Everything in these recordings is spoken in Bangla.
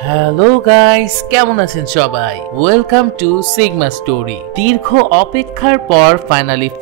হ্যালো গাইস, কেমন আছেন সবাই? Welcome to sigma story. দীর্ঘ অপেক্ষার পর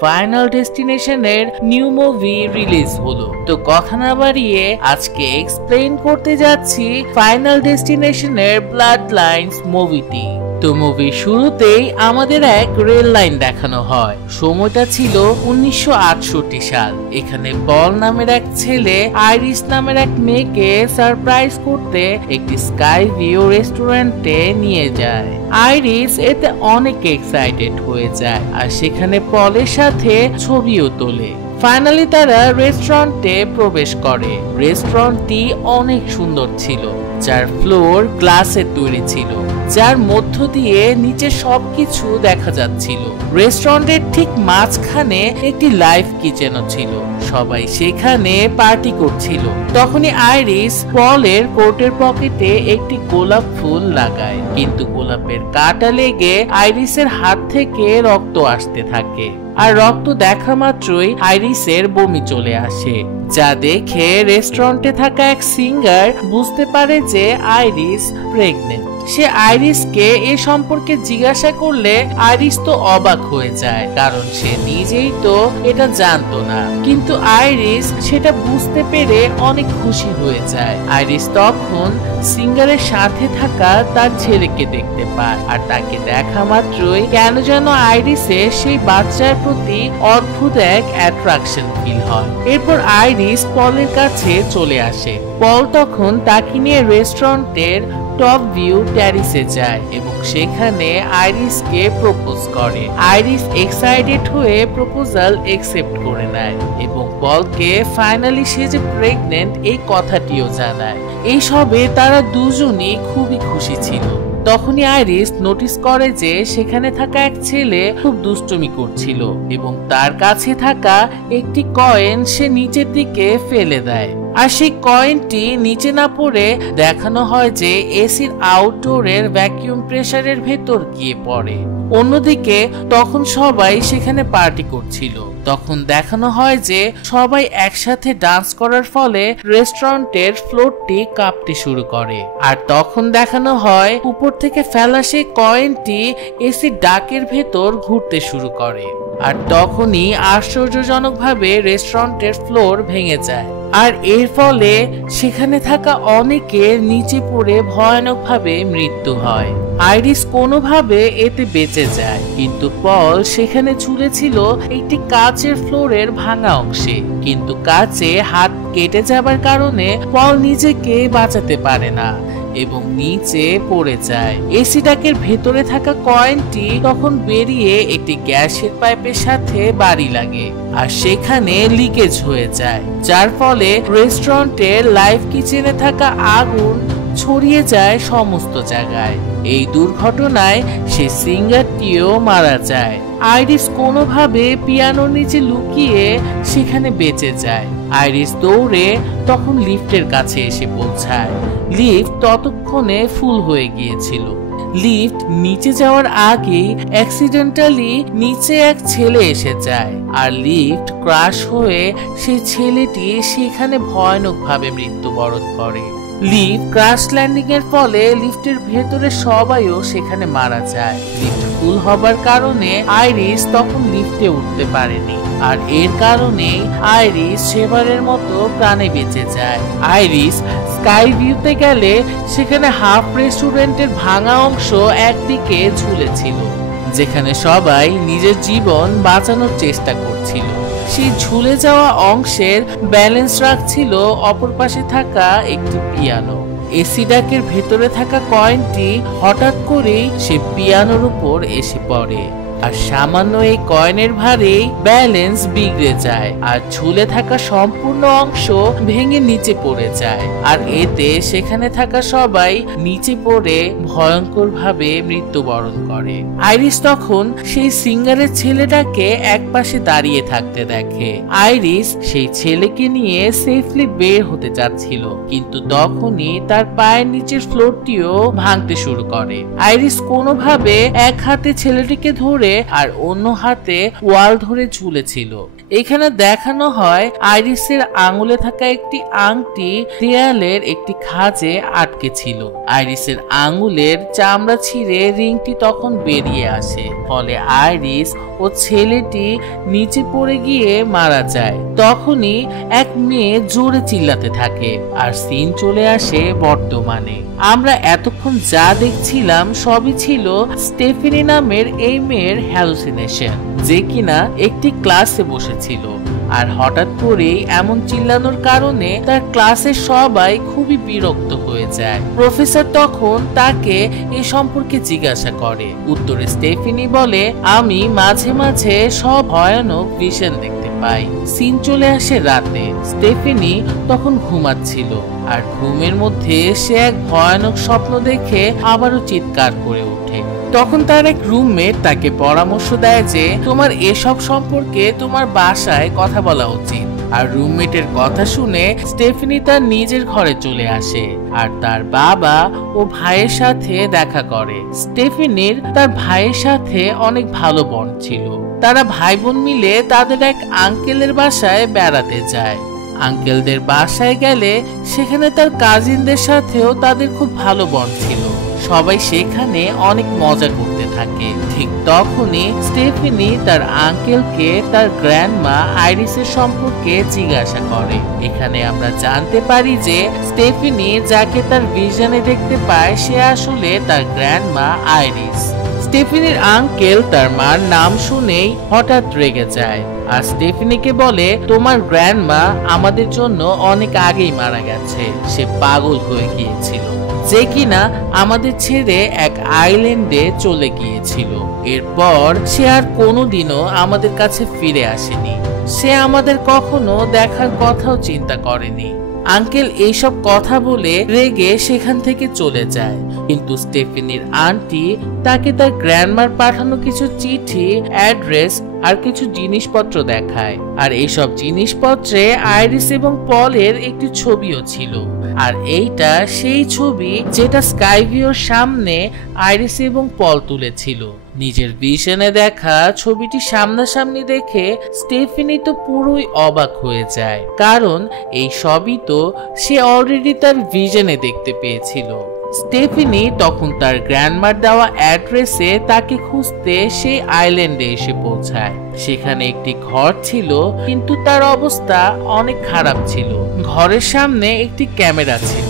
ফাইনাল ডেস্টিনেশনের নিউ মুভি রিলিজ হলো। তো কথা না বাড়িয়ে আজকে এক্সপ্লেইন করতে যাচ্ছি ফাইনাল ডেস্টিনেশনের ব্লাড লাইন্স মুভিটি। তো মুভির শুরুতেই আমাদের এক রেল লাইন দেখানো হয়। সময়টা ছিল 1968 সাল। এখানে পল নামের এক ছেলে আইরিস নামের এক মেয়েকে সারপ্রাইজ করতে একটি স্কাই ভিউ রেস্টুরেন্টে নিয়ে যায়। আইরিস এতে অনেক এক্সাইটেড হয়ে যায় আর সেখানে পলের সাথে ছবিও তোলে। ফাইনালি তারা রেস্টুরেন্টে প্রবেশ করে। রেস্টুরেন্টটি অনেক সুন্দর ছিল, যার ফ্লোর গ্লাসের তৈরি ছিল, যার মধ্য দিয়ে নিচে সবকিছু দেখা যাচ্ছিল। রেস্টুরেন্টের ঠিক মাঝখানে একটি লাইভ কিচেনও ছিল। সবাই সেখানে পার্টি করছিল। তখনই আইরিস পলের কোটের পকেটে একটি গোলাপ ফুল লাগায়, কিন্তু গোলাপের কাঁটা লেগে আইরিসের হাত থেকে রক্ত আসতে থাকে। আর রক্ত দেখা মাত্রই আইরিসের বমি চলে আসে, যা দেখে রেস্টুরেন্টে থাকা এক সিঙ্গার বুঝতে পারে যে আইরিস প্রেগনেন্ট। সে আইরিসকে এ সম্পর্কে জিজ্ঞাসা করলে আইরিস তো অবাক হয়ে যায়, কারণ সে নিজেই তো এটা জানতো না। কিন্তু আইরিস সেটা বুঝতে পেরে অনেক খুশি হয়ে যায়। আইরিস তখন সিঙ্গারের সাথে থাকা তার ছেলেকে দেখতে পায়, আর তাকে দেখা মাত্রই কেন যেন আইরিসের সেই বাচ্চার প্রতি অদ্ভুত এক অ্যাট্রাকশন ফিল হয়। এরপর আইরিস পলের কাছে চলে আসে। পল তখন তাকে নিয়ে রেস্টুরেন্টের টপ ভিউ টেরিসে যায় এবং সেখানে আইরিসকে প্রপোজ করে। আইরিস এক্সাইটেড হয়ে প্রপোজাল একসেপ্ট করে নেয় এবং পলকে ফাইনালি সে যে প্রেগনেন্ট এই কথাটিও জানায়। এই সবে তারা দুজনই খুবই খুশি ছিল। তখনই আইরিস নোটিস করে যে সেখানে থাকা এক ছেলে খুব দুষ্টুমি করছিল এবং তার কাছে থাকা একটি কয়েন সে নিচের দিকে ফেলে দেয়। আর সেই কয়েনটি নিচে না পড়ে দেখানো হয় যে এসির আউটডোরের ভ্যাকিউম প্রেসারের ভেতর গিয়ে পড়ে। অন্যদিকে তখন সবাই সেখানে পার্টি করছিল। তখন দেখানো হয় যে সবাই একসাথে ডান্স করার ফলে রেস্টুরেন্টের ফ্লোরটি কাঁপতে শুরু করে। আর তখন দেখানো হয় উপর থেকে ফেলা সেই কয়েনটি এসির ডাকের ভেতর ঘুরতে শুরু করে। আর তখনই আশ্চর্যজনকভাবে রেস্টুরেন্টের ফ্লোর ভেঙে যায়। আর এর ফলে সেখানে থাকা অনেকের নিচে পড়ে ভয়ানকভাবে মৃত্যু হয়। আইরিস কোনোভাবে এতে বেঁচে যায়, কিন্তু পল সেখানে ঝুলেছিল একটি কাচের ফ্লোরের ভাঙা অংশে। কিন্তু কাচে হাত কেটে যাবার কারণে পল নিজেকে বাঁচাতে পারে না এবং নিচে পড়ে যায়। এসি ডাকের ভেতরে থাকা কয়েনটি তখন বেরিয়ে একটি গ্যাসের পাইপের সাথে বাড়ি লাগে আর সেখানে লিকেজ হয়ে যায়, যার ফলে রেস্টুরেন্টের লাইভ কিচেনে থাকা আগুন ছড়িয়ে যায় সমস্ত জায়গায়। এই দুর্ঘটনায় সে সিঙ্গারটিও মারা যায়। আইরিস কোনোভাবে পিয়ানোর নিচে লুকিয়ে সেখানে বেঁচে যায়। আইরিস দৌড়ে তখন লিফটের কাছে এসে পৌঁছায়। লিফট ততক্ষণে ফুল হয়ে গিয়েছিল। লিফট নিচে যাওয়ার আগেই অ্যাক্সিডেন্টালি নিচে এক ছেলে এসে যায় আর লিফট ক্রাশ হয়ে সেই ছেলেটি সেখানে ভয়ানকভাবে মৃত্যুবরণ করে। লিফট ক্রাশ ল্যান্ডিং এর ফলে লিফটের ভেতরে সবাইও সেখানে মারা যায়। লিফট ফুল হবার কারণে আইরিস তখন লিফটে উঠতে পারেনি, আর এর কারণে আইরিস সেবারের মতো প্রাণে বেঁচে যায়। আইরিস স্কাই ভিউতে গেলে সেখানে হাফ রেস্টুরেন্টের ভাঙা অংশ একদিকে ঝুলেছিল, যেখানে সবাই নিজের জীবন বাঁচানোর চেষ্টা করছিল। সেই ঝুলে যাওয়া অংশের ব্যালেন্স রাখছিল অপর পাশে থাকা একটি পিয়ানো। এসি ডাকের ভেতরে থাকা কয়েনটি হঠাৎ করেই সে পিয়ানোর উপর এসে পড়ে, আর সামান্য এই কয়েনের ভারেই ব্যালেন্স বিগড়ে যায় আর ঝুলে থাকা সম্পূর্ণ অংশ ভেঙে নিচে পড়ে যায়। আর এতে সেখানে থাকা সবাই নিচে পড়ে ভয়ঙ্কর ভাবে মৃত্যুবরণ করে। আইরিস তখন সেই সিঙ্গারের ছেলেটাকে একপাশে দাঁড়িয়ে থাকতে দেখে। আইরিস সেই ছেলেকে নিয়ে সেফলি বের হতে যাচ্ছিল, কিন্তু তখনই তার পায়ের নিচের ফ্লোরটিও ভাঙতে শুরু করে। আইরিস কোনোভাবে এক হাতে ছেলেটিকে ধরে ধরে আর অন্য হাতে ওয়াল ধরে ঝুলেছিল। এখানে দেখানো হয় আইরিসের আঙুলে থাকা একটি আংটি দেয়ালের একটি খাঁজে আটকে ছিল। আইরিসের আঙুলের চামড়া ছিঁড়ে রিংটি তখন বেরিয়ে আসে, ফলে আইরিস ও ছেলেটি নিচে পড়ে গিয়ে মারা যায়। তখনই এক মেয়ে জোরে চিল্লাতে থাকে আর সিন চলে আসে বর্তমানে। আমরা এতক্ষণ যা দেখছিলাম সবই ছিল স্টেফেনি নামের এই মেয়ের হ্যালুসিনেশন, যে কিনা একটি ক্লাসে বসেছিল। আর হঠাৎ করেই এমন চিল্লানোর কারণে তার ক্লাসের সবাই খুবই বিরক্ত হয়ে যায়। প্রফেসর তখন তাকে এ সম্পর্কে জিজ্ঞাসা করে। উত্তরে স্টেফেনি বলে, আমি মাঝে মাঝে সব ভয়ানক ভিশন দেখতে পাই। সিন চলে আসে রাতে। স্টেফেনি তখন ঘুমাচ্ছিল আর ঘুমের মধ্যে সে এক ভয়ানক স্বপ্ন দেখে আবারও চিৎকার করে ওঠে। তখন তার এক রুমমেট তাকে পরামর্শ দেয় যে তোমার এসব সম্পর্কে তোমার বাসায় কথা বলা উচিত। আর রুমমেটের কথা শুনে স্টেফেনি তার নিজের ঘরে চলে আসে আর তার বাবা ও ভাইয়ের সাথে দেখা করে। স্টেফেনির তার ভাইয়ের সাথে অনেক ভালো বন্ড ছিল। তারা ভাই বোন মিলে তাদের এক আঙ্কেলের বাসায় বেড়াতে যায়। আঙ্কেলদের বাসায় গেলে সেখানে তার কাজিনদের সাথেও তাদের খুব ভালো বন্ড ছিল। সবাই সেখানে অনেক মজা করতে থাকে। ঠিক তখনই স্টেফেনি তার আঙ্কেলকে তার গ্র্যান্ডমা আইরিসের সম্পর্কে জিজ্ঞাসা করে। এখানে আমরা জানতে পারি যে স্টেফেনি যাকে তার ভিশনে দেখতে পায় সে আসলে তার গ্র্যান্ডমা আইরিস। স্টেফেনির আঙ্কেল তার মার নাম শুনেই হঠাৎ রেগে যায় আর স্টেফেনিকে বলে, তোমার গ্র্যান্ডমা আমাদের জন্য অনেক আগেই মারা গেছে। সে পাগল হয়ে গিয়েছিল, যে কিনা আমাদের ছেড়ে এক আইল্যান্ডে চলে গিয়েছিল। এরপর সে আর কোনোদিনও আমাদের কাছে ফিরে আসেনি। সে আমাদের কখনো দেখার কথাও চিন্তা করেনি। আঙ্কেল এইসব কথা বলে রেগে সেখান থেকে চলে যায়। কিন্তু স্টেফেনির আন্টি তাকে তার গ্র্যান্ডমার পাঠানো কিছু চিঠি, অ্যাড্রেস আর কিছু জিনিসপত্র দেখায়। আর এইসব জিনিসপত্রে আইরিস এবং পলের একটি ছবিও ছিল। আর এইটা সেই ছবি যেটা স্কাইভিওর সামনে আইরিস এবং পল তুলেছিল। নিজের ভিশনে দেখা ছবিটি সামনাসামনি দেখে স্টেফেনি তো পুরোই অবাক হয়ে যায়, কারণ এই সবই তো সে অলরেডি তার ভিশনে দেখতে পেয়েছিল। স্টেফেনি তখন তার গ্র্যান্ডমার দেওয়া অ্যাড্রেসে তাকে খুঁজতে সেই আইল্যান্ডে এসে পৌঁছায়। সেখানে একটি ঘর ছিল, কিন্তু তার অবস্থা অনেক খারাপ ছিল। ঘরের সামনে একটি ক্যামেরা ছিল।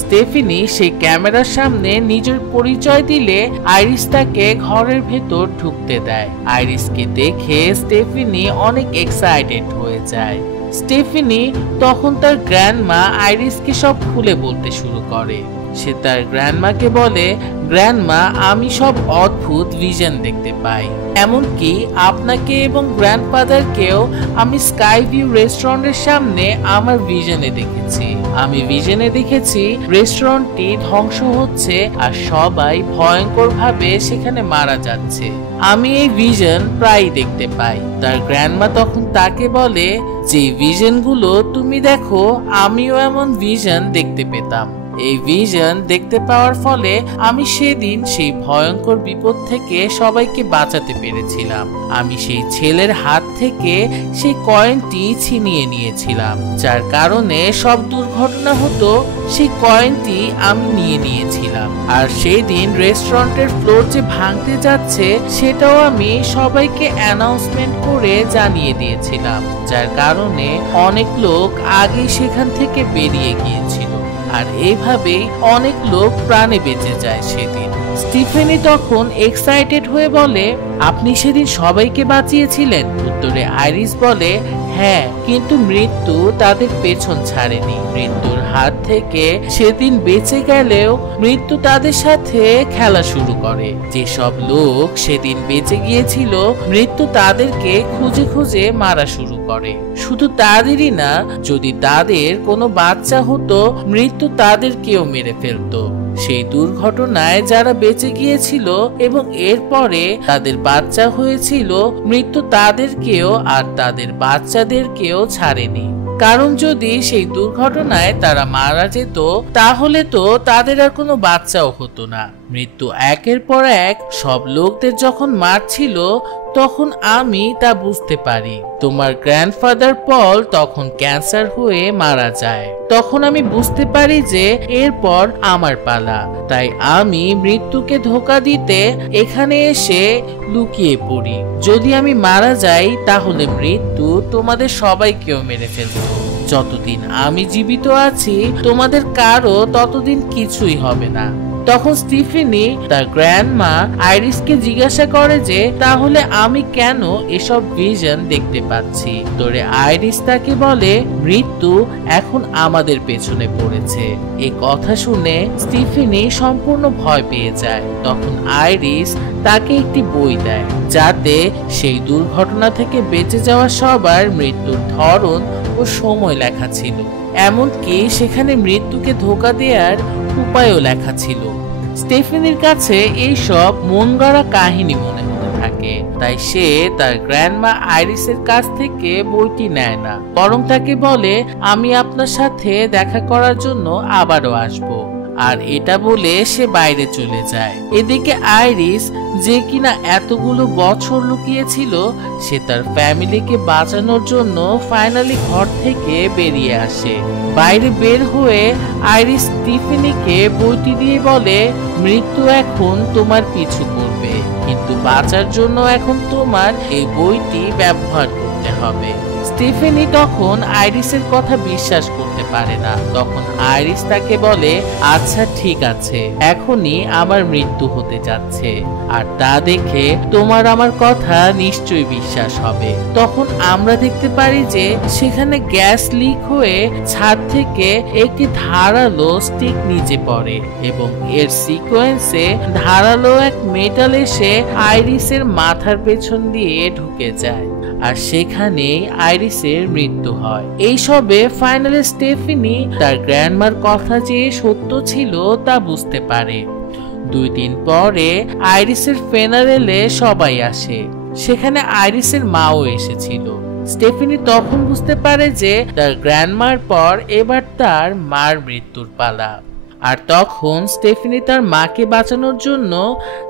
স্টেফেনি সেই ক্যামেরার সামনে নিজের পরিচয় দিলে আইরিস তাকে ঘরের ভেতর ঢুকতে দেয়। আইরিসকে দেখে স্টেফেনি অনেক এক্সাইটেড হয়ে যায়। স্টেফেনি তখন তার গ্র্যান্ডমা আইরিসকে সব খুলে বলতে শুরু করে। সে তার গ্র্যান্ডমাকে বলে, গ্র্যান্ডমা, আমি সব অদ্ভুত ভিশন দেখতে পাই। এমনকি আপনাকে এবং গ্র্যান্ডফাদারকেও আমি স্কাইভিউ রেস্টুরেন্টের সামনে আমার ভিশনে দেখেছি। আমি ভিশনে দেখেছি রেস্টুরেন্টটি ধ্বংস হচ্ছে আর সবাই ভয়ঙ্কর ভাবে সেখানে মারা যাচ্ছে। আমি এই ভিশন প্রায় দেখতে পাই। তার গ্র্যান্ডমা তখন তাকে বলে, যে ভিশনগুলো তুমি দেখো আমিও এমন ভিশন দেখতে পেতাম। এই ভিশন দেখতে পাওয়ার ফলে আমি সেদিন সেই ভয়ঙ্কর বিপদ থেকে সবাইকে বাঁচাতে পেরেছিলাম। আমি সেই ছেলের হাত থেকে সেই কয়েনটি ছিনিয়ে নিয়েছিলাম, যার কারণে সব দুর্ঘটনা হতো। সেই কয়েনটি আমি নিয়ে নিয়েছিলাম। আর সেই দিন রেস্টুরেন্টের ফ্লোর যে ভাঙতে যাচ্ছে সেটাও আমি সবাইকে অ্যানাউন্সমেন্ট করে জানিয়ে দিয়েছিলাম, যার কারণে অনেক লোক আগেই সেখান থেকে বেরিয়ে গিয়েছিল। আর এইভাবেই অনেক লোক প্রাণে বেঁচে যায় সেদিন। স্টিফেনি তখন এক্সাইটেড হয়ে বলে, আপনি সেদিন সবাইকে বাঁচিয়েছিলেন? উত্তরে আইরিস বলে, হ্যাঁ, কিন্তু মৃত্যু তাদের পেছন ছাড়েনি। মৃত্যুর হাত থেকে সেদিন বেঁচে গেলেও মৃত্যু তাদের সাথে খেলা শুরু করে। যেসব লোক সেদিন বেঁচে গিয়েছিল, মৃত্যু তাদেরকে খুঁজে খুঁজে মারা শুরু করে। শুধু তাদেরই না, যদি তাদের কোনো বাচ্চা হতো, মৃত্যু তাদেরকেও মেরে ফেলতো। সেই দুর্ঘটনায় যারা বেঁচে গিয়েছিল এবং এরপরে তাদের বাচ্চা হয়েছিল, মৃত্যু তাদেরকেও আর তাদের বাচ্চাদেরকেও ছাড়েনি। কারণ যদি সেই দুর্ঘটনায় তারা মারা যেত, তাহলে তো তাদের আর কোনো বাচ্চাও হতো না। মৃত্যু একের পর এক সব লোকদের যখন মারছিল তখন আমি তা বুঝতে পারি। তোমার গ্র্যান্ডফাদার পল তখন ক্যান্সার হয়ে মারা যায়। তখন আমি বুঝতে পারি যে এরপর আমার পালা। তাই আমি মৃত্যুকে ধোঁকা দিতে এখানে এসে লুকিয়ে পড়ি। যদি আমি মারা যাই তাহলে মৃত্যু তোমাদের সবাইকেও মেরে ফেলবে। যতদিন আমি জীবিত আছি তোমাদের কারো ততদিন কিছুই হবে না। তখন স্টিফেনি তার গ্র্যান্ডমা আইরিসকে জিজ্ঞাসা করে যে তাহলে আমি কেন এসব ভিশন দেখতে পাচ্ছি। তোরে আইরিস তাকে বলে মৃত্যু এখন আমাদের পেছনে পড়েছে। এই কথা শুনে স্টিফেনি সম্পূর্ণ ভয় পেয়ে যায়। তখন আইরিস তাকে একটি বই দেয় যাতে সেই দুর্ঘটনা থেকে বেঁচে যাওয়া সবার মৃত্যুর ধরন ও সময় লেখা ছিল। এমনকি সেখানে মৃত্যুকে ধোঁকা দেওয়ার উপায়ও লেখা ছিল। স্টেফেনির কাছে এই সব মন গড়া কাহিনী মনে হতে থাকে, তাই সে তার গ্র্যান্ডমা আইরিসের কাছ থেকে বইটি নেয় না, বরং তাকে বলে আমি আপনার সাথে দেখা করার জন্য আবারও আসবো। আর এটা বলে সে বাইরে চলে যায়। এদিকে আইরিস যে কিনা এতগুলো বছর লুকিয়েছিল সে তার ফ্যামিলিকে বাঁচানোর জন্য ফাইনালি ঘর থেকে বেরিয়ে আসে। বাইরে বের হয়ে আইরিস স্টিফেনিকে বইটি দিয়ে বলে মৃত্যু এখন তোমার পিছু করবে, কিন্তু বাঁচার জন্য এখন তোমার এই বইটি ব্যবহার করতে হবে। স্টিফেনি তখন আইরিসের কথা বিশ্বাস করতে পারে না। তখন আইরিস তাকে বলে আচ্ছা ঠিক আছে, এখনই আমার মৃত্যু হতে যাচ্ছে, আর তা দেখে তোমার আমার কথা নিশ্চয়ই বিশ্বাস হবে। তখন আমরা দেখতে পারি যে সেখানে গ্যাস লিক হয়ে ছাদ থেকে একটি ধারালো স্টিক নিচে পড়ে এবং এর সিকোয়েন্সে ধারালো এক মেটাল এসে আইরিসের মাথার পেছন দিয়ে ঢুকে যায়, আর সেখানেই আইরিসের মৃত্যু হয়। এইসবে ফাইনালি স্টেফেনি তার গ্র্যান্ডমার কথা যে সত্য ছিল তা বুঝতে পারে। 2 দিন পরে আইরিসের ফেনারেলে সবাই আসে। সেখানে আইরিসের মাও এসেছিল। স্টেফেনি তখন বুঝতে পারে যে তার গ্র্যান্ডমার পর এবার তার মার মৃত্যুর পালা। আর তখন স্টেফেনি তার মাকে বাঁচানোর জন্য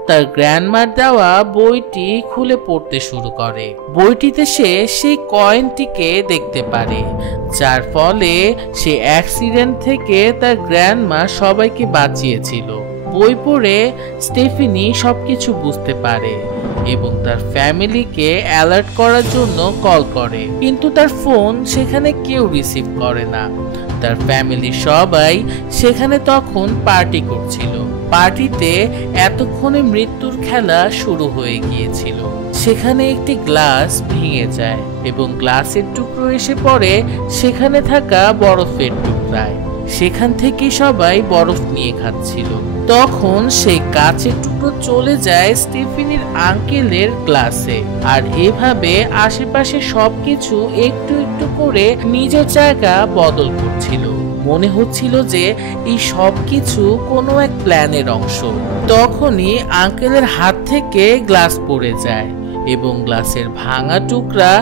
তার গ্র্যান্ডমার দেওয়া বইটি খুলে পড়তে শুরু করে। বইটিতে সে সেই কয়েনটিকে দেখতে পারে, যার ফলে সে অ্যাক্সিডেন্ট থেকে তার গ্র্যান্ডমা সবাইকে বাঁচিয়েছিল। বই পড়ে স্টেফেনি সবকিছু বুঝতে পারে এবং তার ফ্যামিলিকে অ্যালার্ট করার জন্য কল করে, কিন্তু তার ফোন সেখানে কেউ রিসিভ করে না। তার ফ্যামিলি সবাই সেখানে তখন পার্টি করছিল। পার্টিতে এতক্ষণে মৃত্যুর খেলা শুরু হয়ে গিয়েছিল। সেখানে একটি গ্লাস ভেঙে যায় এবং গ্লাসের টুকরো এসে পড়ে সেখানে থাকা বরফের টুকরায়। সেখান থেকে সবাই বরফ নিয়ে খাচ্ছিল। তখন সেই কাচের টুকরো চলে যায় স্টিফেনির আঙ্কেলের গ্লাসে, আর এভাবে আশেপাশে সবকিছু একটু একটু করে নিজের জায়গা বদল করছিল। মনে হচ্ছিল যে এই সবকিছু কোনো এক প্ল্যানের অংশ। তখনই আঙ্কেলের হাত থেকে গ্লাস পড়ে যায় এবং গ্লাসের ভাঙা টুকরা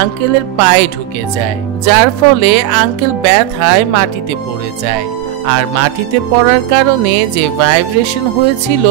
আঙ্কেলের পায়ে ঢুকে যায়, যার ফলে আঙ্কেল ব্যথায় মাটিতে পড়ে যায়। আর মাটিতে পড়ার কারণে যে ভাইব্রেশন হয়েছিল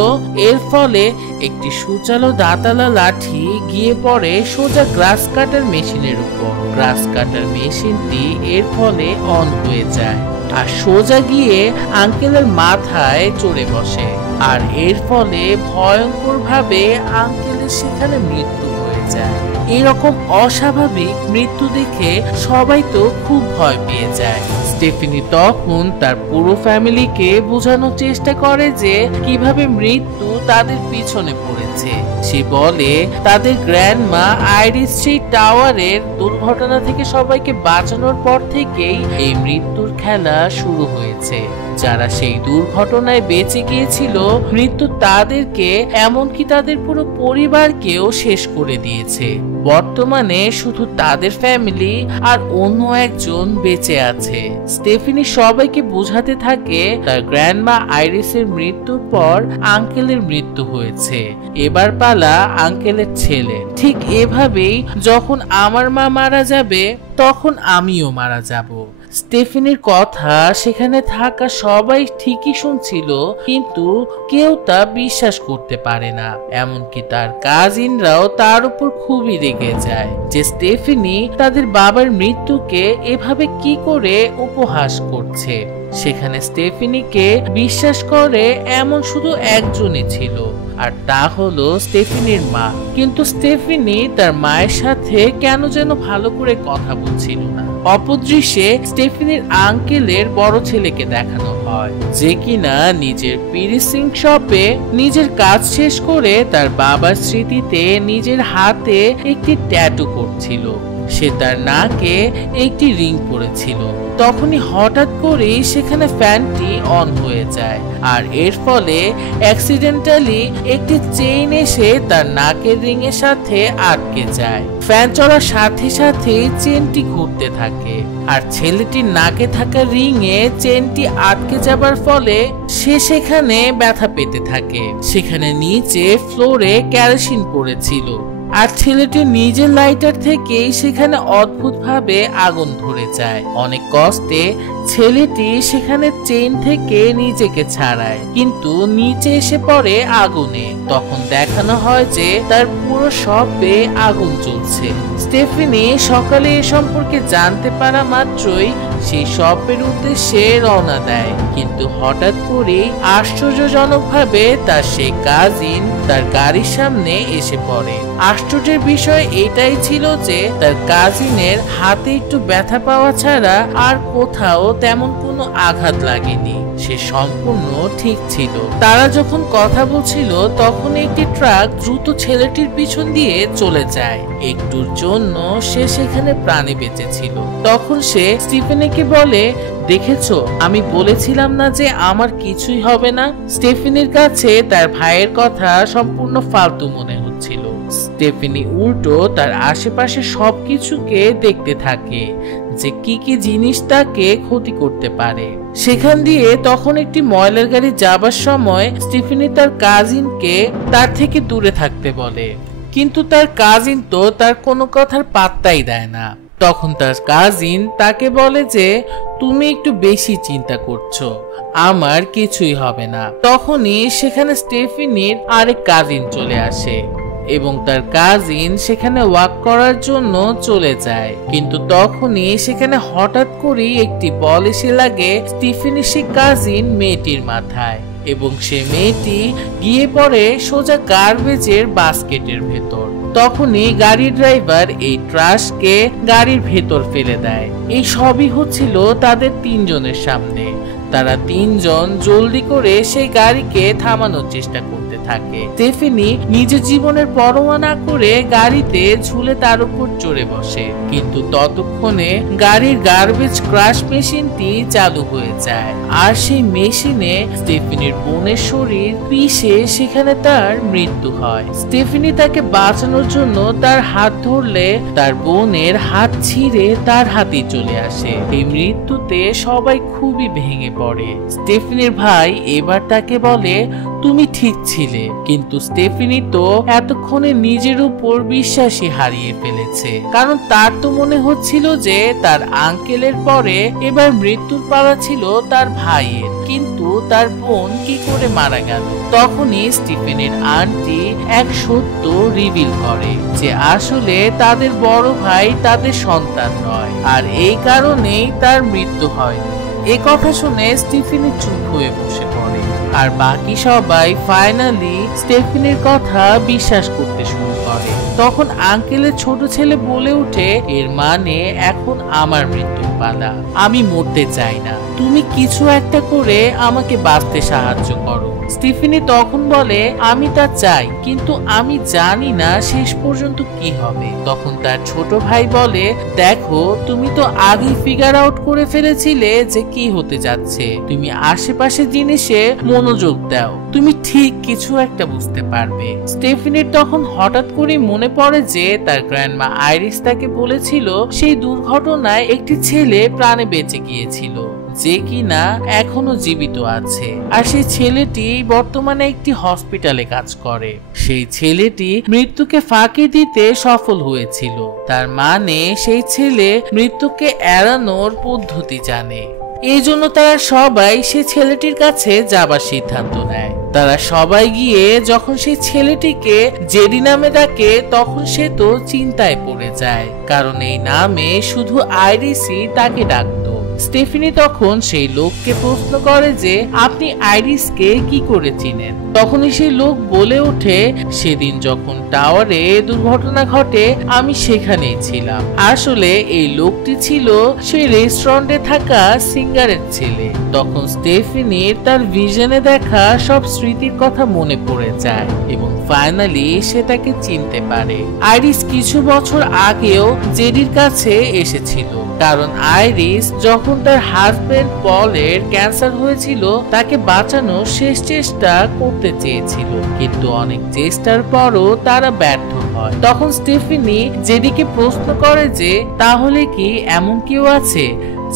এর ফলে একটি সুচালো দাঁতালা লাঠি গিয়ে পড়ে সোজা গ্রাস কাটার মেশিনের উপর। গ্রাস কাটার মেশিনটি এর ফলে অন হয়ে যায় আর সোজা গিয়ে আঙ্কেলের মাথায় চড়ে বসে, আর এর ফলে ভয়ঙ্কর ভাবে আঙ্কেলের সেখানে মৃত্যু হয়ে যায়। এরকম অস্বাভাবিক মৃত্যু দেখে সবাই তো খুব ভয় পেয়ে যায়। স্টেফেনি তখন তার পুরো ফ্যামিলিকে বোঝানোর চেষ্টা করে যে কিভাবে মৃত্যু তাদের পিছনে পড়েছে। সে বলে তাদের গ্র্যান্ডমা আইরিস সেই টাওয়ারের দুর্ঘটনা থেকে সবাইকে বাঁচানোর পর থেকেই এই মৃত্যুর খেলা শুরু হয়েছে। যারা সেই দুর্ঘটনায় বেঁচে গিয়েছিল মৃত্যু তাদেরকে এমনকি তাদের পুরো পরিবারকেও শেষ করে দিয়েছে। বর্তমানে শুধু তাদের ফ্যামিলি আর অন্য একজন বেঁচে আছে। স্টেফেনি সবাইকে বোঝাতে থাকে তার গ্র্যান্ডমা আইরিসের মৃত্যুর পর আঙ্কেলের মৃত্যু হয়েছে, এবার পালা আঙ্কেলের ছেলে। ঠিক এভাবেই যখন আমার মা মারা যাবে তখন আমিও মারা যাব। স্টেফেনির কথা সেখানে থাকা সবাই ঠিকই শুনছিল, কিন্তু কেউ তা বিশ্বাস করতে পারে না। এমনকি তার কাজিনরাও তার উপর খুবই রেগে যায় যে স্টেফেনি তাদের বাবার মৃত্যুকে এভাবে কি করে উপহাস করছে। সেখানে স্টেফেনিকে বিশ্বাস করে এমন শুধু একজনই ছিল, আর তা হলো স্টেফেনির মা। কিন্তু স্টেফেনি তার মায়ের সাথে কেন যেন ভালো করে কথা বলছিল না। অপদৃশ্যে স্টেফেনির আঙ্কেলের বড় ছেলেকে দেখানো হয়, যে কিনা নিজের পিরিসিং শপে নিজের কাজ শেষ করে তার বাবার স্মৃতিতে নিজের হাতে একটি ট্যাটু করছিল। সে তার নাকে একটি রিং পরেছিল। তখনই হঠাৎ করে সেখানে ফ্যানটি অন হয়ে যায়, আর এর ফলে অ্যাক্সিডেন্টালি একটি চেইন এসে তার নাকের রিং এর সাথে আটকে যায়। ফ্যান চলার সাথে সাথে চেনটি ঘুরতে থাকে, আর ছেলেটির নাকে থাকা রিং এ চেনটি আটকে যাবার ফলে সে সেখানে ব্যথা পেতে থাকে। সেখানে নিচে ফ্লোরে কেরোসিন পড়েছিল, আর ছেলেটির নিজের লাইটার থেকেই সেখানে অদ্ভুতভাবে আগুন ধরে যায়। অনেক কষ্টে ছেলেটি সেখানে চেইন থেকে নিজেকে ছাড়ায়, কিন্তু নিচে এসে পড়ে আগুনে। তখন দেখানো হয় যে তার পুরো শপে আগুন জ্বলছে। স্টেফেনি সকালে এ সম্পর্কে জানতে পারা মাত্রই সেই শপের উদ্দেশ্যে রওনা দেয়, কিন্তু হঠাৎ করে আশ্চর্যজনকভাবে তার সেই কাজিন তার গাড়ির সামনে এসে পড়ে। আশ্চর্যের বিষয় এটাই ছিল যে তার কাজিনের হাতে একটু ব্যথা পাওয়া ছাড়া আর কোথাও তেমন কোনো আঘাত লাগেনি। সে সম্পূর্ণ ঠিক ছিল। তারা যখন কথা বলছিল তখন একটি ট্রাক দ্রুত ছেলেটির পিছন দিয়ে চলে যায়। একটুর জন্য সে সেখানে প্রাণে বেঁচেছিল। তখন সে স্টিফেনিকে বলে, দেখেছো, আমি বলেছিলাম না যে আমার কিছুই হবে না। স্টেফেনির কাছে তার ভাইয়ের কথা সম্পূর্ণ ফালতু মনে হচ্ছিল। স্টেফেনি উল্টো তার আশেপাশে সবকিছুকে দেখতে থাকে যে কি কি জিনিস তাকে ক্ষতি করতে পারে। সেখান দিয়ে তখন একটি ময়লার গাড়ি যাবার সময় স্টিফেনি তার কাজিনকে তার থেকে দূরে থাকতে বলে, কিন্তু তার কাজিন তো তার কোনো কথার পাত্তাই দেয় না। তখন তার কাজিন তাকে বলে যে তুমি একটু বেশি চিন্তা করছো, আমার কিছুই হবে না। তখনই সেখানে স্টেফেনির আরেক কাজিন চলে আসে এবং তার কাজিন সেখানে ওয়াক করার জন্য চলে যায়, কিন্তু তখনই সেখানে হঠাৎ করে একটি বল এসে লাগে স্টিফেনির সেই কাজিন মেয়েটির মাথায়, এবং সে মেয়েটি গিয়ে পড়ে সোজা গার্বেজের বাস্কেটের ভেতর। তখনই গাড়ির ড্রাইভার এই ট্রাশকে গাড়ির ভেতর ফেলে দেয়। এই সবই হচ্ছিল তাদের তিনজনের সামনে। তারা তিনজন জলদি করে সেই গাড়িকে থামানোর চেষ্টা করতে থাকে। স্টেফেনি নিজের জীবনের পরোয়া না করে গাড়িতে ঝুলে তার উপর চড়ে বসে, কিন্তু ততক্ষণে গাড়ির গার্বেজ ক্রাশ মেশিনটি চালু হয়ে যায়, আর সেই মেশিনে স্টেফেনির বোনের শরীর পিষে সেখানে তার মৃত্যু হয়। স্টেফেনি তাকে বাঁচানোর জন্য তার হাত ধরলে তার বোনের হাত ছিঁড়ে তার হাতে চলে আসে। এই মৃত্যুতে সবাই খুবই ভেঙে পড়ে। স্টেফেনির ভাই এবার তাকে বলে, তুমি ঠিক ছিলে, কিন্তু স্টেফেনি তো এতক্ষণে নিজের উপর বিশ্বাসই হারিয়ে ফেলেছে, কারণ তার তো মনে হচ্ছিল যে তার আঙ্কেলের পরে এবার মৃত্যুর পালা ছিল তার ভাইয়ের, কিন্তু তার বোন কি করে মারা গেল। তখনই স্টিফেনের আন্টি এক সত্য রিভিল করে যে আসলে তাদের বড় ভাই তাদের সন্তান নয়, আর এই কারণেই তার মৃত্যু হয়নি। এ কথা শুনে স্টিফেনি চুপ হয়ে বসে পড়ে, আর বাকি সবাই ফাইনালি স্টেফেনির কথা বিশ্বাস করতে শুরু করে। তখন আঙ্কেলের ছোট ছেলে বলে ওঠে, এর মানে এখন আমার মৃত্যুর পালা। আমি মরতে চাই না, তুমি কিছু একটা করে আমাকে বাঁচতে সাহায্য করো। স্টিফেনি তখন বলে, আমি তা চাই, কিন্তু আমি জানি না শেষ পর্যন্ত কি হবে। তখন তার ছোট ভাই বলে, দেখো, তুমি তো আগেই ফিগার আউট করে ফেলেছিলে যে কি হতে যাচ্ছে। তুমি আশেপাশে জিনিসে মনোযোগ দাও, তুমি ঠিক কিছু একটা বুঝতে পারবে। স্টেফেনির তখন হঠাৎ করে মনে পড়ে যে তার গ্র্যান্ডমা আইরিস তাকে বলেছিল সেই দুর্ঘটনায় একটি ছেলে প্রাণে বেঁচে গিয়েছিল, যে কিনা এখনো জীবিত আছে। আর সেই ছেলেটি বর্তমানে একটি হসপিটালে কাজ করে। সেই ছেলেটি মৃত্যুকে ফাঁকি দিতে সফল হয়েছিল। তার মানে সেই ছেলে মৃত্যুকে এড়ানোর পদ্ধতি জানে। এই জন্য তারা সবাই সে ছেলেটির কাছে যাবার সিদ্ধান্ত নেয়। তারা সবাই গিয়ে যখন সেই ছেলেটিকে জেডি নামে ডাকে তখন সে তো চিন্তায় পড়ে যায়, কারণ এই নামে শুধু আইরিসই তাকে ডাকতো। স্টেফিনি তখন সেই লোককে প্রশ্ন করে যে আপনি আইরিসকে কি করে চিনেন? তখনই সেই লোক বলে ওঠে, সেদিন যখন টাওয়ারে দুর্ঘটনা ঘটে আমি সেখানেই ছিলাম। আসলে এই লোকটি ছিল সেই রেস্টুরেন্টে থাকা সিঙ্গারের ছেলে। তখন স্টেফিনির তার ভিশনে দেখা সব স্মৃতির কথা মনে পড়ে যায় এবং ফাইনালি সে তাকে চিনতে পারে। আইরিস কিছু বছর আগেও জেডির কাছে এসেছিল, কারণ আইরিস যখন তার হাজবেন্ড পলের ক্যান্সার হয়েছিল তাকে বাঁচানোর শেষ চেষ্টা করতে চেয়েছিল, কিন্তু অনেক চেষ্টার পরও তারা ব্যর্থ হয়। তখন স্টেফিনি জেডিকে প্রশ্ন করে যে তাহলে কি এমন কেউ আছে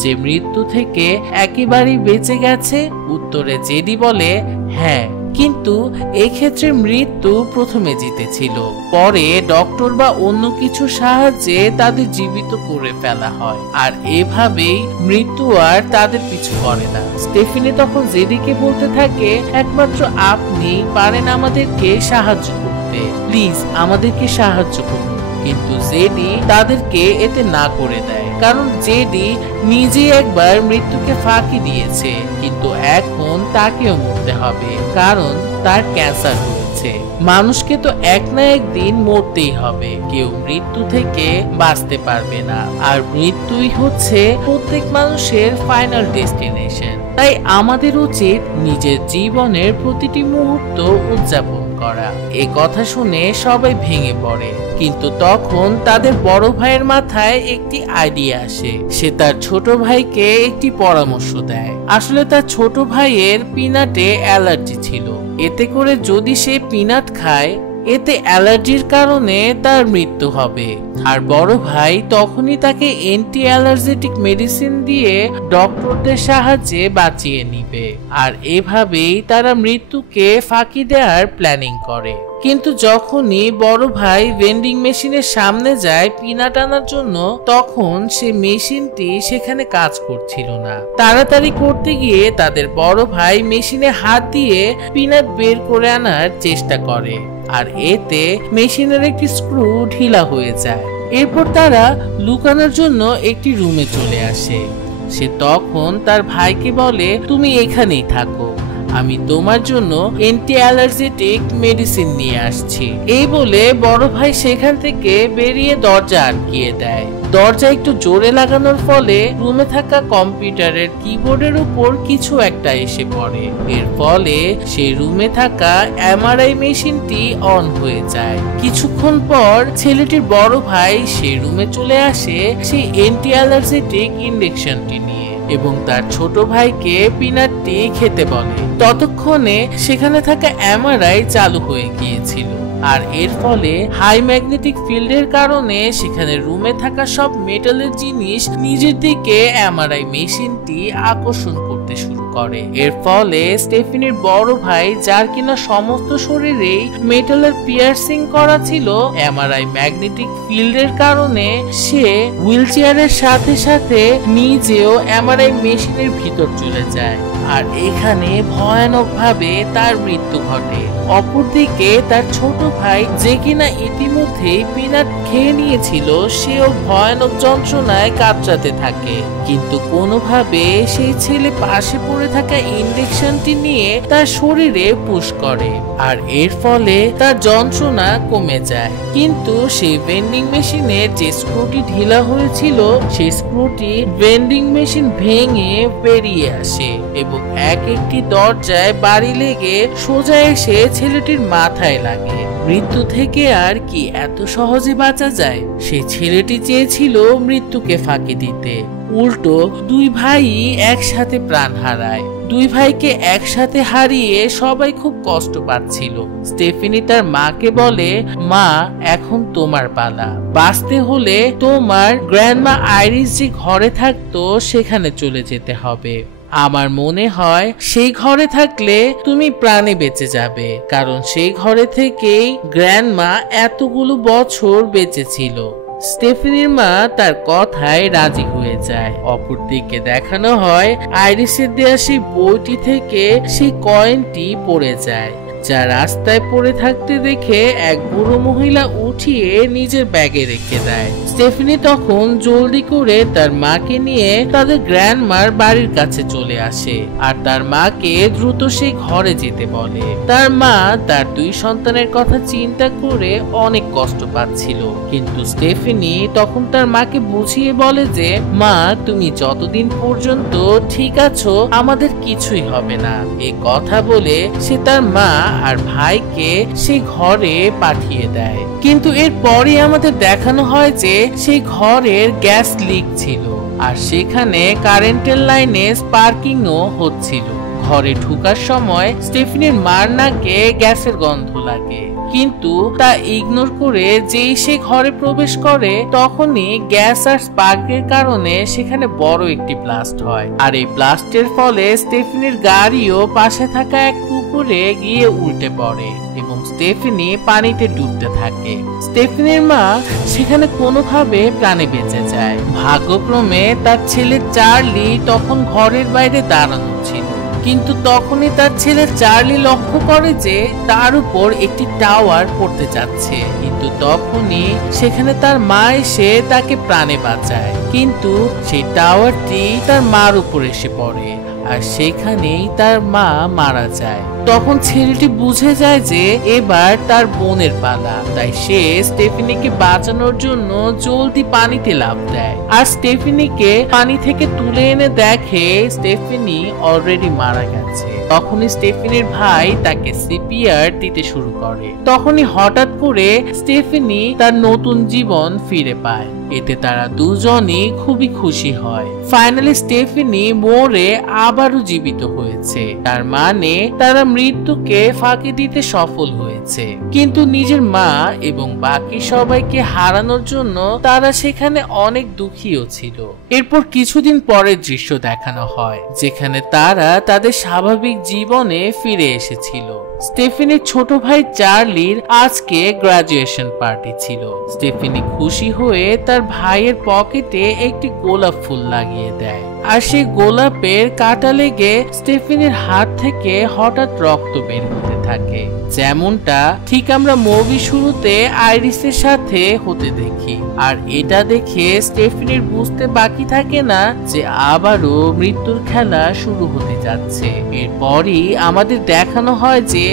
যে মৃত্যু থেকে একেবারেই বেঁচে গেছে? উত্তরে জেডি বলে হ্যাঁ, কিন্তু এই ক্ষেত্রে মৃত্যু প্রথমে জিতেছিল, পরে ডক্টর বা অন্য কিছু সাহায্যে তাদের জীবিত করে ফেলা হয়, আর এভাবেই মৃত্যু আর তাদের পিছু করে না। স্টেফিনি তখন জেডিকে বলতে থাকে একমাত্র আপনি পারেন আমাদেরকে সাহায্য করতে, প্লিজ আমাদেরকে সাহায্য করুন। কিন্তু জেডি তাদেরকে এতে না করে দেয়, কারণ জেডি নিজে একবার মৃত্যুকে ফাঁকি দিয়েছে, কিন্তু এখন তাকেও মরতে হবে, কারণ তার ক্যান্সার হয়েছে। মানুষকে তো এক না একদিন মরতেই হবে, কেউ মৃত্যু থেকে বাঁচতে পারবে না, আর মৃত্যুই হচ্ছে প্রত্যেক মানুষের ফাইনাল ডেস্টিনেশন। তাই আমাদের উচিত নিজের জীবনের প্রতিটি মুহূর্ত উদযাপন করা। এই কথা শুনে সবাই ভেঙে পড়ে, কিন্তু তখন তাদের বড় ভাইয়ের মাথায় একটি আইডিয়া আসে। সে তার ছোট ভাইকে একটি পরামর্শ দেয়। আসলে তার ছোট ভাইয়ের পিনাটে অ্যালার্জি ছিল, এতে করে যদি সে পিনাট খায় এতে অ্যালার্জির কারণে তার মৃত্যু হবে। আর বড় ভাই তখনই তাকে অ্যান্টি অ্যালার্জেটিক মেডিসিন দিয়ে ডক্টরদের সাহায্যে বাঁচিয়ে নিবে, আর এভাবেই তারা মৃত্যুকে ফাঁকি দেওয়ার প্ল্যানিং করে। কিন্তু যখনই বড় ভাই ভেন্ডিং মেশিনের সামনে যায় পিনাট আনার জন্য, তখন সে মেশিনটি সেখানে কাজ করছিল না। তাড়াতাড়ি করতে গিয়ে তাদের বড় ভাই মেশিনে হাত দিয়ে পিনাট বের করে আনার চেষ্টা করে, আর এতে মেশিনের একটি স্ক্রু ঢিলা হয়ে যায়। এরপর তারা লুকানোর জন্য একটি রুমে চলে আসে। সে তখন তার ভাইকে বলে তুমি এখানেই থাকো, আমি তোমার জন্য অ্যান্টি অ্যালার্জেটিক মেডিসিন নিয়ে আসছি। এই বলে বড় ভাই সেখান থেকে বেরিয়ে দরজা আটকিয়ে দেয়। দরজা একটু জোরে লাগানোর ফলে রুমে থাকা কম্পিউটারের কিবোর্ডের উপর কিছু একটা এসে পড়ে। এর ফলে সেই রুমে থাকা এমআরআই মেশিনটি অন হয়ে যায়। কিছুক্ষণ পর ছেলেটির বড় ভাই সেই রুমে চলে আসে সেই অ্যান্টি অ্যালার্জেটিক ইনজেকশনটি নিয়ে এবং তার ছোট ভাইকে পিনাটটি খেতে বলে। ততক্ষণে সেখানে থাকা এমআরআই চালু হয়ে গিয়েছিল, আর এর ফলে হাই ম্যাগনেটিক ফিল্ডের কারণে সেখানে রুমে থাকা সব মেটালের জিনিস নিজের দিকে এমআরআই মেশিনটি আকর্ষণ করতে শুরু করে। এর ফলে স্টেফিনির বড় ভাই, যার কিনা সমস্ত শরীরেই মেটালের পিয়ার্সিং করা ছিল, এমআরআই ম্যাগনেটিক ফিল্ডের কারণে সে হুইলচেয়ারের সাথে সাথে নিজেও এমআরআই মেশিনের ভিতর চলে যায়, আর এখানে ভয়ানকভাবে তার মৃত্যু ঘটে। অপরদিকে তার ছোট ভাই, যে কিনা ইতিমধ্যেই পিনাট খেয়ে নিয়েছিল, সেও ভয়ানক যন্ত্রণায় কাতরাতে থাকে, কিন্তু কোনোভাবে সেই ছেলে পাশে পড়ে থাকা ইনজেকশনটি নিয়ে তার শরীরে পুশ করে, আর এর ফলে তার যন্ত্রণা কমে যায়। কিন্তু সেই ভেন্ডিং মেশিনের যে স্ক্রুটি ঢিলা হয়েছিল, সেই স্ক্রুটি ভেন্ডিং মেশিন ভেঙে বেরিয়ে আসে এবং এবং এক একটি দরজায় বাড়ি লেগে সোজা এসে ছেলেটির মাথায় লাগে। মৃত্যু থেকে আর কি এত সহজে বাঁচা যায়? সেই ছেলেটি চেয়েছিল মৃত্যুকে ফাঁকি দিতে, উল্টো দুই ভাই একসাথে প্রাণ হারায়। দুই ভাইকে একসাথে হারিয়ে সবাই খুব কষ্ট পাচ্ছিল। স্টেফেনি তার মাকে বলে, মা এখন তোমার পালা, বাঁচতে হলে তোমার গ্র্যান্ডমা আইরিস যে ঘরে থাকতো সেখানে চলে যেতে হবে। আমার মনে হয় সেই ঘরে থাকলে তুমি প্রাণে বেঁচে যাবে, কারণ সেই ঘরে থেকেই গ্র্যান্ডমা এতগুলো বছর বেঁচে ছিল। স্টেফেনির মা তার কথায় রাজি হয়ে যায়। অপরদিকে দেখানো হয় আইরিসের দেয়া সেই বইটি থেকে সেই কয়েনটি পড়ে যায়, যা রাস্তায় পড়ে থাকতে দেখে এক বুড়ো মহিলা উঠিয়ে নিজের ব্যাগে রেখে দেয়। স্টেফেনি তখন জলদি করে তার মাকে নিয়ে তাদের গ্র্যান্ডমার বাড়ির কাছে চলে আসে আর তার মাকে দ্রুত সেই ঘরে যেতে বলে। তার মা তার দুই সন্তানের কথা চিন্তা করে অনেক কষ্ট পাচ্ছিল, কিন্তু স্টেফেনি তখন তার মাকে বুঝিয়ে বলে যে, মা তুমি যতদিন পর্যন্ত ঠিক আছো আমাদের কিছুই হবে না। এই কথা বলে সে তার মা আর ভাইকে সেই ঘরে পাঠিয়ে দেয়। কিন্তু এরপরই আমাদের দেখানো হয় যে সেই ঘরের গ্যাস লিক ছিল আর সেখানে কারেন্টের লাইনে স্পার্কিংও হচ্ছিল। ঘরে ঢোকার সময় স্টেফেনির মার নাকে গ্যাসের গন্ধ লাগে, কিন্তু তা ইগনোর করে যেই সে ঘরে প্রবেশ করে তখনই গ্যাস আর স্পার্কের কারণে সেখানে বড় একটি ব্লাস্ট হয়। আর এই ব্লাস্টের ফলে স্টেফেনির গাড়িও পাশে থাকা এক পুকুরে গিয়ে উল্টে পড়ে এবং স্টেফেনি পানিতে ডুবতে থাকে। স্টেফেনির মা সেখানে কোনোভাবে প্রাণে বেঁচে যায়। ভাগ্যক্রমে তার ছেলে চার্লি তখন ঘরের বাইরে দাঁড়ানো ছিল, কিন্তু তখনই তার ছেলে চার্লি লক্ষ্য করে যে তার উপর একটি টাওয়ার পড়তে যাচ্ছে, কিন্তু তখনই সেখানে তার মা এসে তাকে প্রাণে বাঁচায়। কিন্তু সেই টাওয়ারটি তার মার উপর এসে পড়ে আর সেখানেই তার মা মারা যায়। তখন ছেলেটি বুঝে যায় যে এবার তার বোনের পালা, তাই সে স্টেফেনিকে বাঁচানোর জন্য জলদি পানিতে লাফ দেয় আর স্টেফেনিকে পানি থেকে তুলে এনে দেখে স্টেফেনি অলরেডি মারা গেছে। তখনই স্টেফেনির ভাই তাকে সিপিআর দিতে শুরু করে। তখনই হঠাৎ করে স্টেফেনি তার নতুন জীবন ফিরে পায়। এতে তারা দুজনই খুবই খুশি হয়। ফাইনালি স্টেফেনি মরে আবারও জীবিত হয়েছে, তার মানে তারা মৃত্যুকে ফাঁকি দিতে সফল হয়েছে। কিন্তু নিজের মা এবং বাকি সবাইকে হারানোর জন্য তারা সেখানে অনেক দুঃখীও ছিল। এরপর কিছুদিন পরের দৃশ্য দেখানো হয়, যেখানে তারা তাদের স্বাভাবিক জীবনে ফিরে এসেছিল। স্টেফেনির ছোট ভাই চার্লির আজকে গ্রাজুয়েশন পার্টি ছিল। স্টেফেনি খুশি হয়ে তার ভাইয়ের পকেটে একটি গোলাপ ফুল লাগিয়ে দেয় আর সেই গোলাপের কাঁটা লেগে স্টেফেনির হাত থেকে হঠাৎ রক্ত বের হতে থাকে, যেমনটা ঠিক আমরা মুভি শুরুতে আইরিসের সাথে হতে দেখি। আর এটা দেখে স্টেফেনির বুঝতে বাকি থাকে না যে আবারও মৃত্যুর খেলা শুরু হতে যাচ্ছে। এরপরই আমাদের দেখানো হয় যে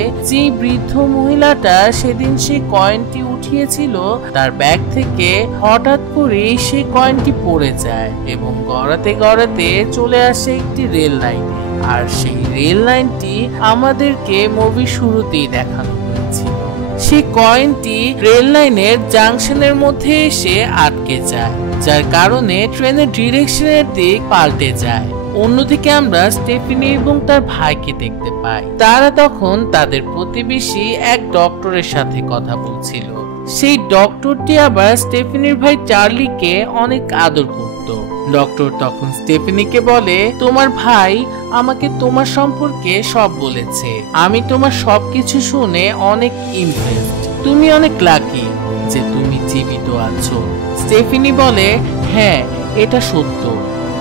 বৃদ্ধ মহিলাটা সেদিন সে কয়েনটি উঠিয়েছিল তার ব্যাগ থেকে হঠাৎ করে সে কয়েনটি পড়ে যায় এবং গড়াতে গড়াতে চলে আসে একটি রেল লাইনে। আর সেই রেল লাইনটি আমাদেরকে মুভি শুরুতেই দেখানো হয়েছিল। সেই কয়েনটি রেল লাইনের জাংশনের মধ্যে এসে আটকে যায়, যার কারণে ট্রেনের ডিরেকশনের দিক পাল্টে যায়। অন্যদিকে আমরা স্টেফেনি এবং তার ভাইকে দেখতে পাই। তারা তখন তাদের প্রতিবেশী এক ডক্টরের সাথে কথা বলছিল। সেই ডক্টরটি আবার স্টেফেনির ভাই চার্লিকে অনেক আদর করত। ডক্টর তখন স্টেফেনিকে বলে, তোমার ভাই আমাকে তোমার সম্পর্কে সব বলেছে, আমি তোমার সবকিছু শুনে অনেক ইমপ্রেসড। তুমি অনেক লাকি যে তুমি জীবিত আছো। স্টেফেনি বলে, হ্যাঁ এটা সত্য,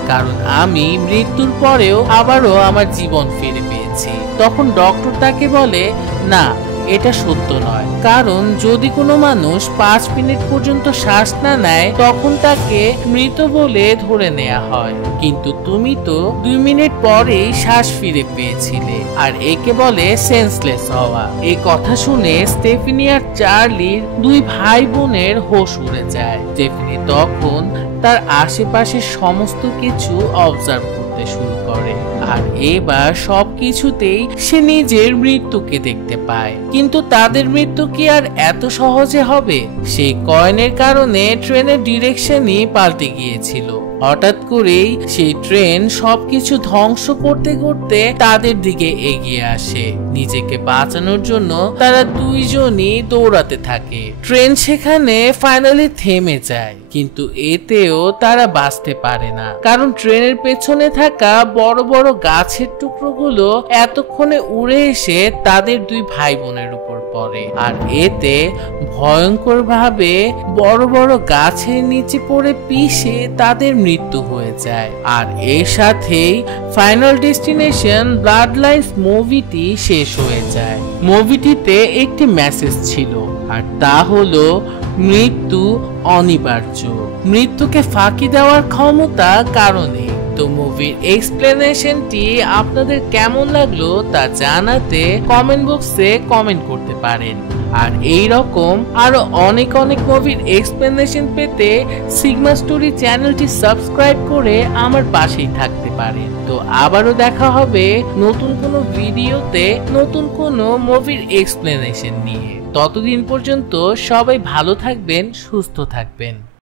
কারণ আমি মৃত্যুর পরেও আবারও আমার জীবন ফিরে পেয়েছি। তখন ডক্টর তাকে বলে, না এটা সত্য নয়, কারণ যদি কোনো মানুষ 5 মিনিট পর্যন্ত শ্বাস না নেয় তখন তাকে মৃত বলে ধরে নেওয়া হয়, কিন্তু তুমি তো 2 মিনিট পরেই শ্বাস ফিরে পেয়েছিলে, আর একে বলে সেন্সলেস হওয়া। এই কথা শুনে স্টেফেনি আর চার্লির 2 ভাই বোনের হোশ উড়ে যায়। স্টেফেনি তখন তার আশেপাশের সমস্ত কিছু অবজার্ভ করতে শুরু করে আর এবার সবকিছুতেই সে নিজের মৃত্যুকে দেখতে পায়। কিন্তু তাদের মৃত্যু কি আর এত সহজে হবে? সেই কয়েনের কারণে ট্রেনের ডিরেকশনই পাল্টে গিয়েছিল। হঠাৎ করেই সেই ট্রেন সবকিছু ধ্বংস করতে করতে তাদের দিকে এগিয়ে আসে। নিজেকে বাঁচানোর জন্য তারা দুইজনই দৌড়াতে থাকে। ট্রেন সেখানে ফাইনালি থেমে যায়, কিন্তু এতেও তারা বাঁচতে পারে না, কারণ ট্রেনের পেছনে থাকা বড় বড় গাছের টুকরোগুলো এতক্ষণে উড়ে এসে তাদের দুই ভাই বোনের উপর পড়ে। আর এতে ভয়ঙ্কর ভাবে বড় বড় গাছের নিচে পড়ে পিষে তাদের মৃত্যু হয়ে যায়। আর এর সাথেই ফাইনাল ডেস্টিনেশন ব্লাড লাইন্স মুভিটি শেষ হয়ে যায়। মুভিটিতে একটি মেসেজ ছিল, আর তা হলো মৃত্যু অনিবার্য। মৃত্যুকে ফাঁকি দেওয়ার ক্ষমতা কারণে। তো মুভির এক্সপ্লেনেশনটি আপনাদের কেমন লাগলো তা জানাতে কমেন্ট বক্সে কমেন্ট করতে পারেন। আর এই রকম আরো অনেক অনেক মুভির এক্সপ্লেনেশন পেতে সিগমা স্টোরি চ্যানেলটি সাবস্ক্রাইব করে আমার পাশেই থাকতে পারেন। তো আবারও দেখা হবে নতুন কোনো ভিডিওতে নতুন কোনো মুভির এক্সপ্লেনেশন নিয়ে। ততদিন পর্যন্ত সবাই ভালো থাকবেন, সুস্থ থাকবেন।